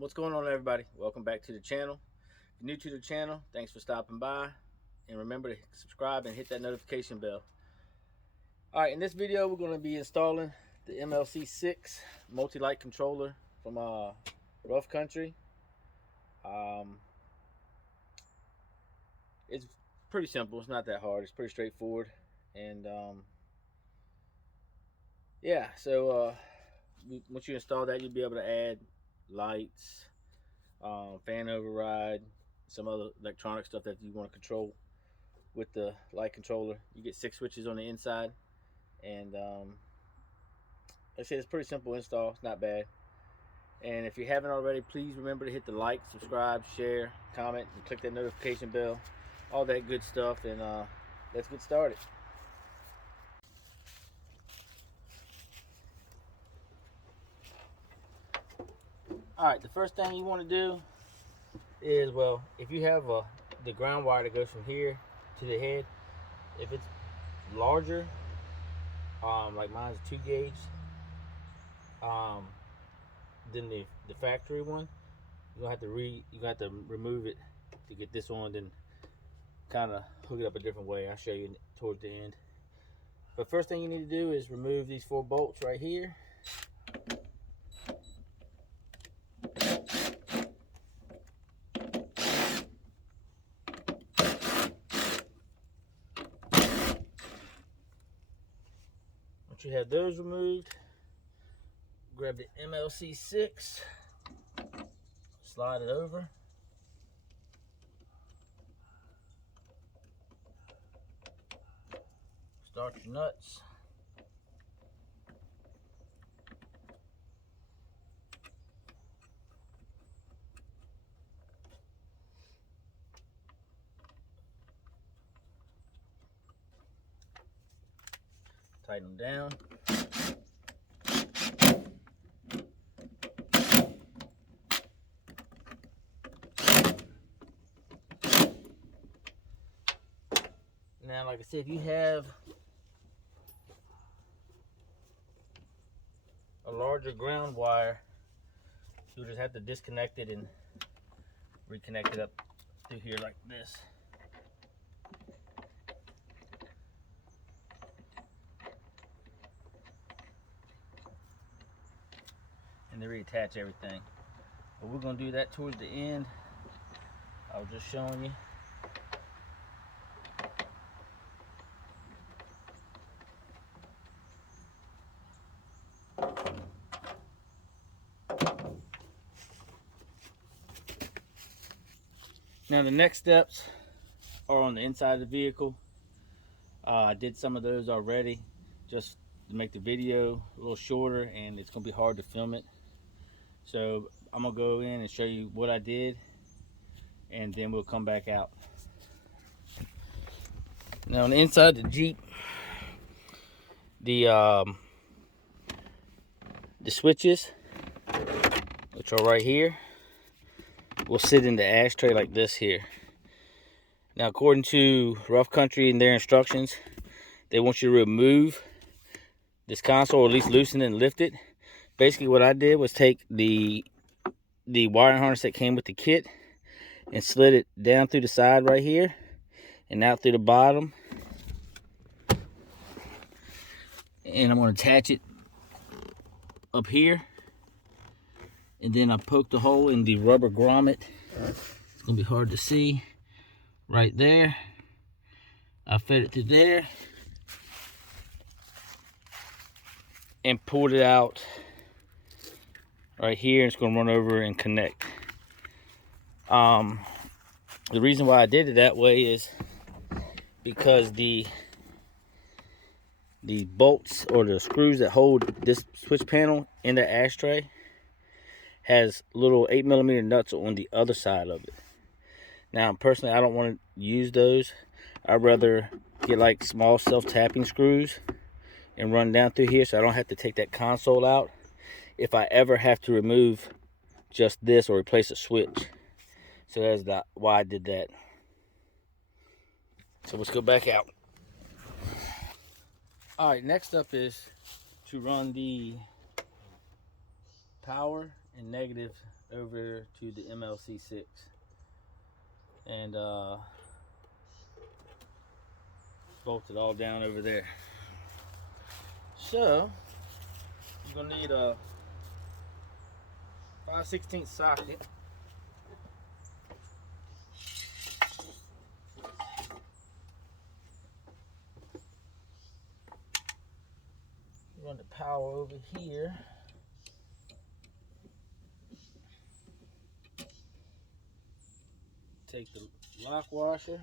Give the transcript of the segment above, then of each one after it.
What's going on, everybody? Welcome back to the channel. If you're new to the channel, thanks for stopping by, and remember to subscribe and hit that notification bell. All right, in this video we're going to be installing the MLC-6 multi-light controller from Rough Country. It's pretty simple. It's not that hard. It's pretty straightforward. And yeah, so once you install that, you'll be able to add lights, fan override, some other electronic stuff that you want to control with the light controller. You get 6 switches on the inside, and like I said, it's pretty simple install. It's not bad. And if you haven't already, please remember to hit the like, subscribe, share, comment, and click that notification bell, all that good stuff. And let's get started. All right, the first thing you want to do is, well, if you have the ground wire that goes from here to the head, if it's larger, like mine's 2 gauge, than the factory one, you have to remove it to get this one, then kind of hook it up a different way. I'll show you towards the end. But first thing you need to do is remove these 4 bolts right here. Once you have those removed, grab the MLC-6, slide it over. Start your nuts. Tighten them down. Now, like I said, if you have a larger ground wire, you'll just have to disconnect it and reconnect it up through here like this. And then reattach everything. But we're going to do that towards the end. I was just showing you. Now the next steps are on the inside of the vehicle. I did some of those already just to make the video a little shorter, and it's going to be hard to film it. So I'm going to go in and show you what I did, and then we'll come back out. Now on the inside of the Jeep, the switches, which are right here, will sit in the ashtray like this here. Now, according to Rough Country and their instructions, they want you to remove this console, or at least loosen it and lift it. Basically, what I did was take the wiring harness that came with the kit and slid it down through the side right here and out through the bottom. And I'm going to attach it up here. And then I poked a hole in the rubber grommet. It's going to be hard to see. Right there. I fed it through there. And pulled it out right here. It's going to run over and connect. The reason why I did it that way is because the bolts or the screws that hold this switch panel in the ashtray has little 8mm nuts on the other side of it. Now, personally, I don't want to use those. I'd rather get like small self-tapping screws and run down through here so I don't have to take that console out if I ever have to remove just this or replace a switch. So that's why I did that. So let's go back out. All right, next up is to run the power and negative over to the MLC-6, and bolt it all down over there. So you're gonna need a 5/16 socket. Run the power over here. Take the lock washer.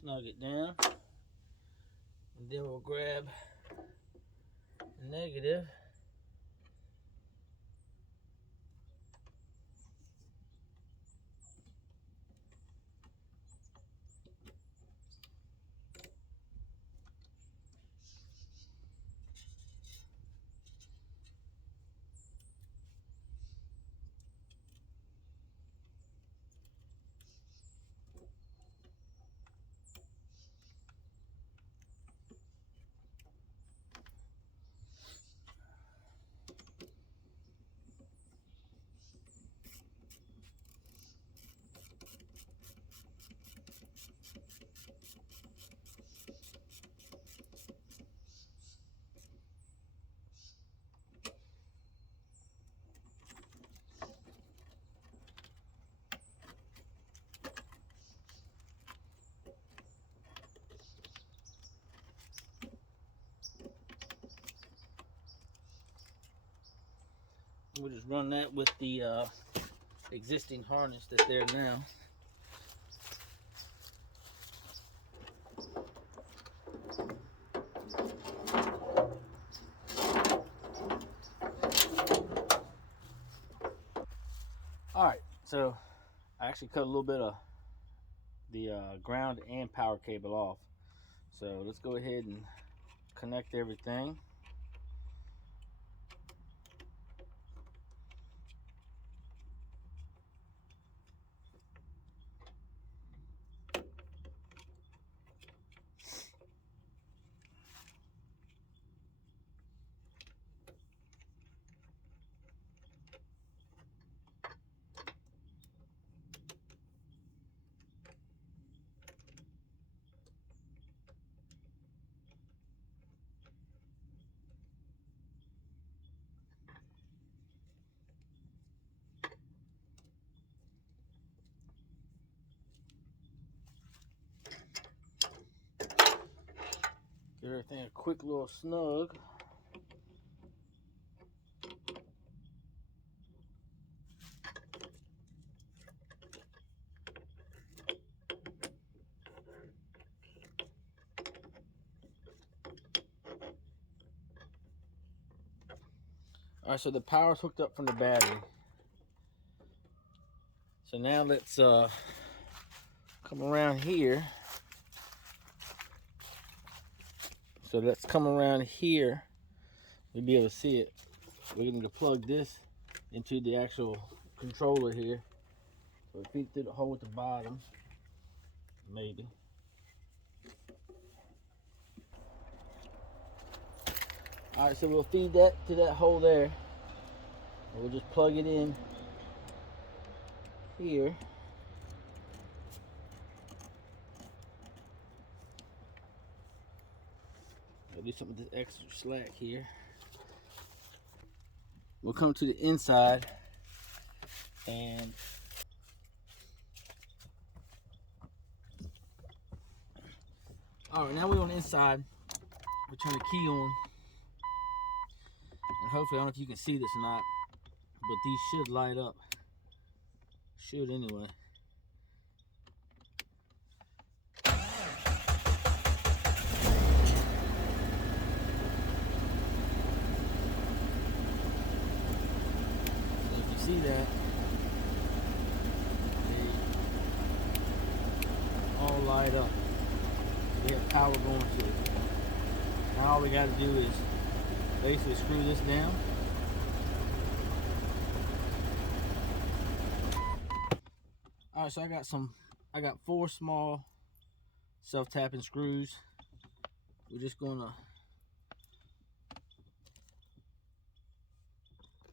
Snug it down, and then we'll grab the negative. We'll just run that with the existing harness that's there now. Alright, so I actually cut a little bit of the ground and power cable off. So let's go ahead and connect everything. Give everything a quick little snug. Alright, so the power's hooked up from the battery. So now let's come around here. So let's come around here. We'll be able to see it. We're going to plug this into the actual controller here. So it feeds through the hole at the bottom. Maybe. Alright, so we'll feed that to that hole there. And we'll just plug it in here. I'll do something with this extra slack here. We'll come to the inside and alright, now we're on the inside. We'll turn the key on. And hopefully, I don't know if you can see this or not, but these should light up. Should anyway. So if you see that, they all light right up. We have power going to it. Now all we got to do is basically screw this down. Alright, so I got 4 small self-tapping screws. We're just gonna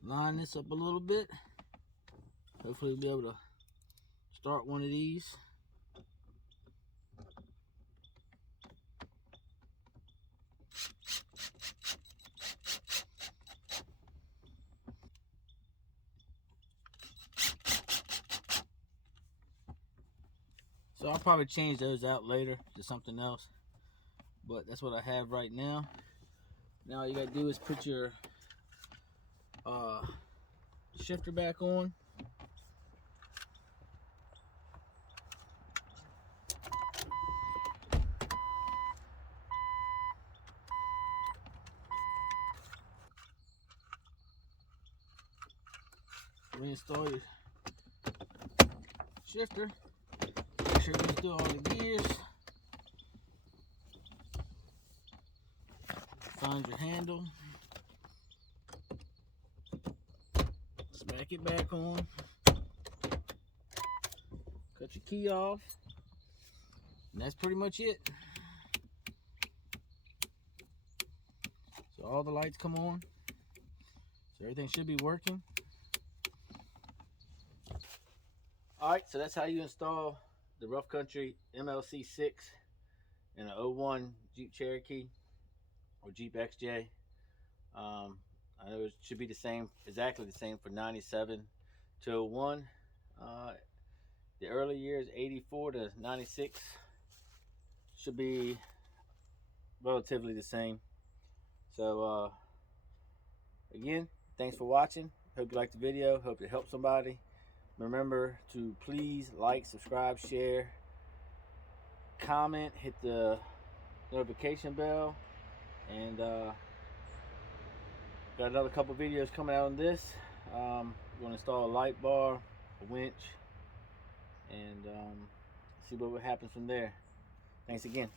line this up a little bit. Hopefully we'll be able to start one of these. So I'll probably change those out later to something else, but that's what I have right now. Now all you gotta do is put your shifter back on. Reinstall your shifter. Make sure we do all the gears. Find your handle. Smack it back on. Cut your key off. And that's pretty much it. So all the lights come on. So everything should be working. Alright, so that's how you install the Rough Country MLC-6 in an 01 Jeep Cherokee or Jeep XJ. I know it should be the same, exactly the same for 97 to 01. The early years, 84 to 96, should be relatively the same. So again, thanks for watching. Hope you liked the video. Hope it helped somebody. Remember to please like, subscribe, share, comment, hit the notification bell, and got another couple videos coming out on this. We're going to install a light bar, a winch, and see what happens from there. Thanks again.